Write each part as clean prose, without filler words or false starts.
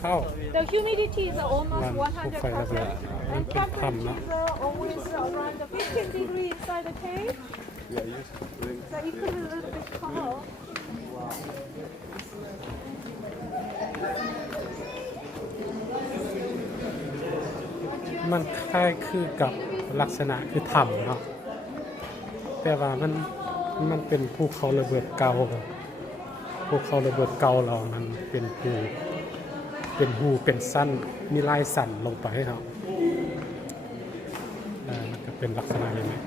เข้า The humidity is almost ภูไฟระเบิด 100%, มัน and เป็นถ้ำ temperature เนาะ is always around the 15 degrees inside the cave. So it could be a little bit cold. มันคล้ายคือกับลักษณะคือถ้ำเนาะแต่ว่ามันเป็นภูเขาระเบิดเก่าภูเขาระเบิดเก่าเรามันเป็นหูเป็นสั้นมีลายสั่นลงไปเนาะมันจะเป็นลักษณะอย่างนี้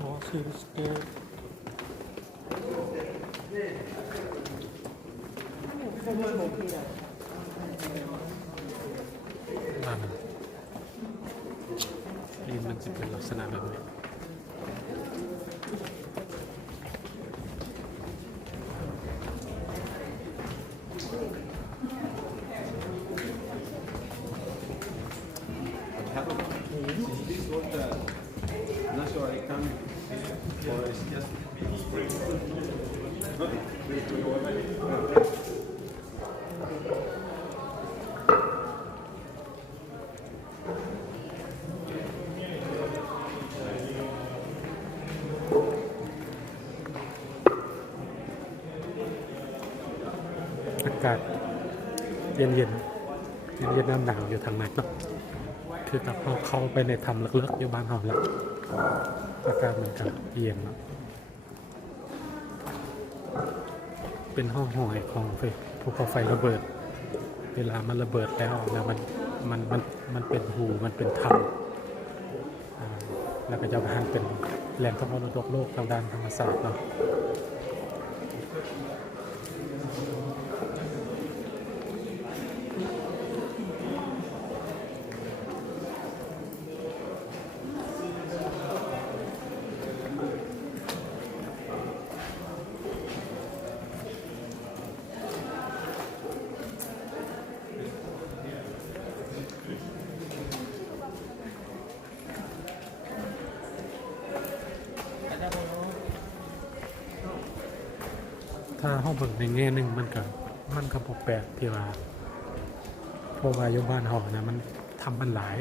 อ๋อคือสเตลนี่มันจะเป็นลักษณะแบบนี้อากาศเย็นน้ำหนาวอยู่ทางไหนเนาะคือกับเราเข้าไปในถ้ำลึกๆอยู่บ้านเราแล้วอากาศมันจะเย็นเนาะเป็นห้องหอยของภูเขาไฟระเบิดเวลามันระเบิดแล้วมันเป็นหูมันเป็นถ้ำแล้วก็จะหันเป็นแหล่งท่องเที่ยวโลกทางด้านธรรมศาสตร์เนาะถ้าห้องเบิ่งในแง่หนึ่งมันก็บ่แปลกที่ว่าเพราะว่าอยู่บ้านเฮานะมันทำมันหลาย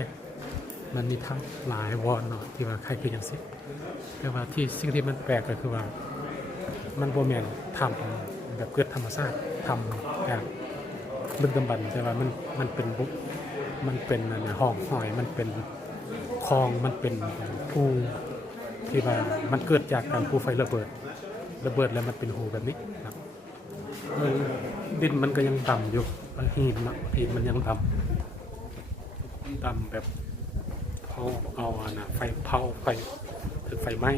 มันมีทั้งหลายวอนเนาะที่ว่าใครคือจังซี่แต่ว่าที่สิ่งที่มันแปลกก็คือว่ามันบ่แม่นทำแบบเกิดธรรมชาติทำแบบดึกดำบรรพ์แต่ว่ามันเป็นห้องหอยมันเป็นคลองมันเป็นภูที่ว่ามันเกิดจากการภูไฟระเบิดแล้วมันเป็นหูแบบนี้ครับดินมันก็ยังต่ำอยู่หินมันยังต่ำแบบเอาไฟเผาไฟถึงไฟไหม้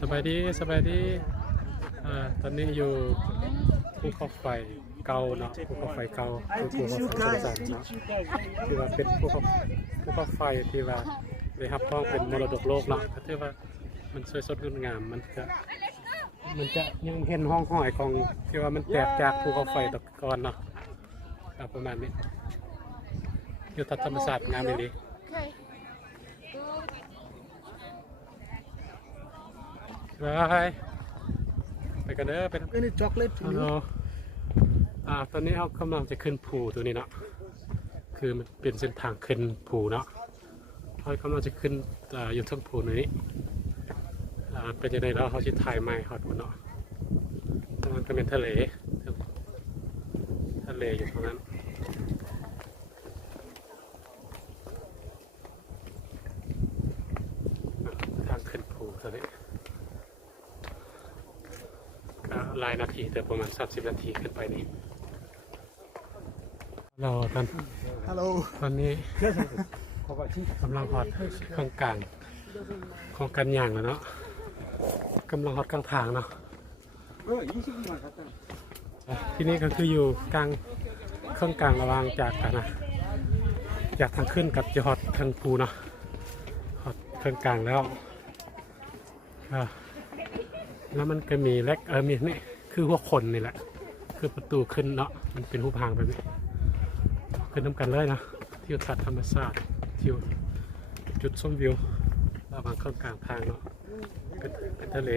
สบายดีตอนนี้อยู่ภูเขาไฟเก่าเนาะภูเขาไฟเก่าภูเขาไฟสมเนาะที่ว่าเป็นภูเขาไฟที่ว่าได้รับรองเป็นมรดกโลกเนาะก็ถือว่ามันสวยสดงดงามมันก็ มันจะยังเห็นห้องห้อยของที่ว่ามันแตกจากภูเขาไฟตะกอนเนาะประมาณนี้อยู่ทัศนธรรมศาสตร์งามเลย ไปกันเด้อไป Any chocolate ฮัลโหลตอนนี้เรากำลังจะขึ้นภูตัวนี้เนาะคือมันเป็นเส้นทางขึ้นภูเนาะเรากำลังจะขึ้นอยู่ทั้งภูนี้เป็นยังไงแล้วเขาจะถ่ายไม้ฮอดบนเนาะตรงนั้นก็เป็นทะเลอยู่ตรงนั้นทางขึ้นภูตัวนี้ก็หลายนาทีแต่ประมาณ30 นาทีขึ้นไปนี่เราตอน Hello ตอนนี้กำลังฮอดข้างกลางของกันย่างแล้วเนาะกำลังฮอดกลางทางเนาะที่นี่ก็คืออยู่กลางเครื่องกลางระหว่างจากกันนะจากทางขึ้นกับจะฮอดทางภูเนาะฮอดเครื่องกลางแล้วแล้วมันก็มีเล็กมีนี่คือหัวคนนี่แหละคือประตูขึ้นเนาะมันเป็นหูพางแบบนี้ขึ้นน้ำกันเลยนะที่ทัศน์ธรรมศาสตร์ที่จุดชมวิวระหว่างเครื่องกลางทางเนาะเป็นทะเล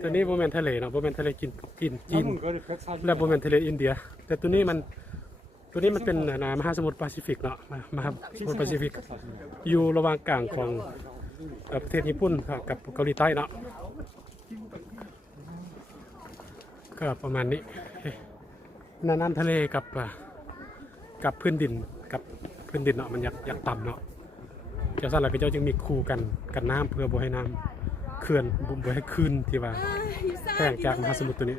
ตัวนี้โบแมนทะเลเนาะโบแมนทะเลจีนและโบแมนทะเลอินเดียแต่ตัวนี้มันเป็นมหาสมุทรแปซิฟิกเนาะมหาสมุทรแปซิฟิกอยู่ระหว่างกลางของประเทศญี่ปุ่นกับเกาหลีใต้เนาะก็ประมาณนี้น้ำทะเลกับพื้นดินเนาะมันอยากต่ำเนาะเจ้าสันหลักก็เจ้าจึงมีคู่กันน้ำเพื่อบ่ให้น้ำเขื่อนบ่ให้ขึ้นที่ว่าแห้งจากมหาสมุทรตัวนี้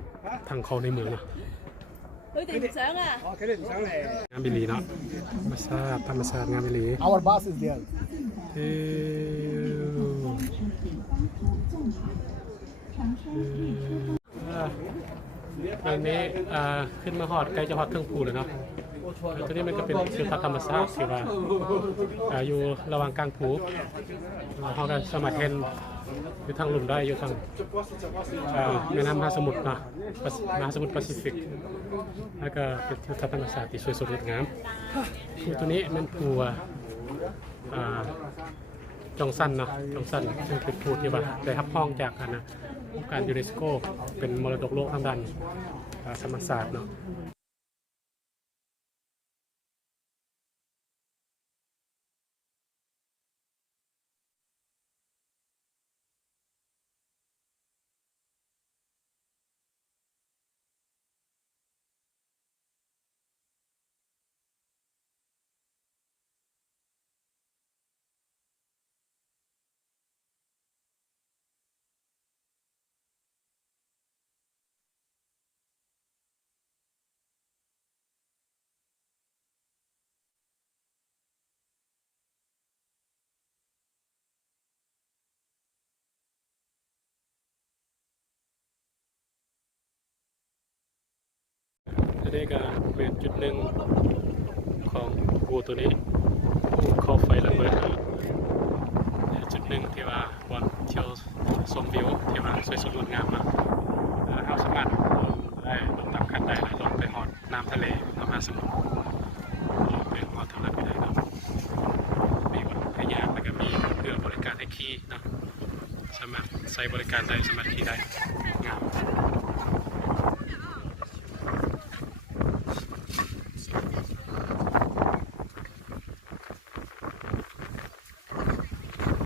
ทางเขาในเมืองเนาะงามบิลีเนาะธรรมชาติงามบิลี Our bus is there ตอนนี้ขึ้นมาฮอดใกล้จะฮอดเครื่องภูเลยเนาะตัวนี้มันก็เป็นศิลปะธรรมชาติที่ว่าอยู่ระหว่างกลางภูเขาก็สามารถเห็นอยู่ทางลุ่มได้อยู่ทางแม่น้ำมหาสมุทรเนาะมหาสมุทรแปซิฟิกแล้วก็เป็นศิลปะธรรมชาติที่สวยสดงดงามภูตัวนี้มันภูจองซันเนาะจองซันซึ่งเป็นภูที่ว่าได้รับห้องจากองค์การยูเนสโกเป็นมรดกโลกทางด้านธรรมศาสตร์เนาะนี่ก็เป็นจุดหนึ่งของภูตัวนี้ภูเขาไฟระเบิดจุดหนึ่งที่ว่าวันเที่ยวชมวิวที่ว่าสวยสดงดงามมากเราสามารถลงตามคันได้ลงไปหอดน้ำทะเลน้ำมหาสมุทรลงไปหอดทางนั้นไปได้เนาะมีวันให้ยากแล้วก็มีเรือบริการให้ขี่เนาะสามารถใช้บริการได้สามารถขี่ได้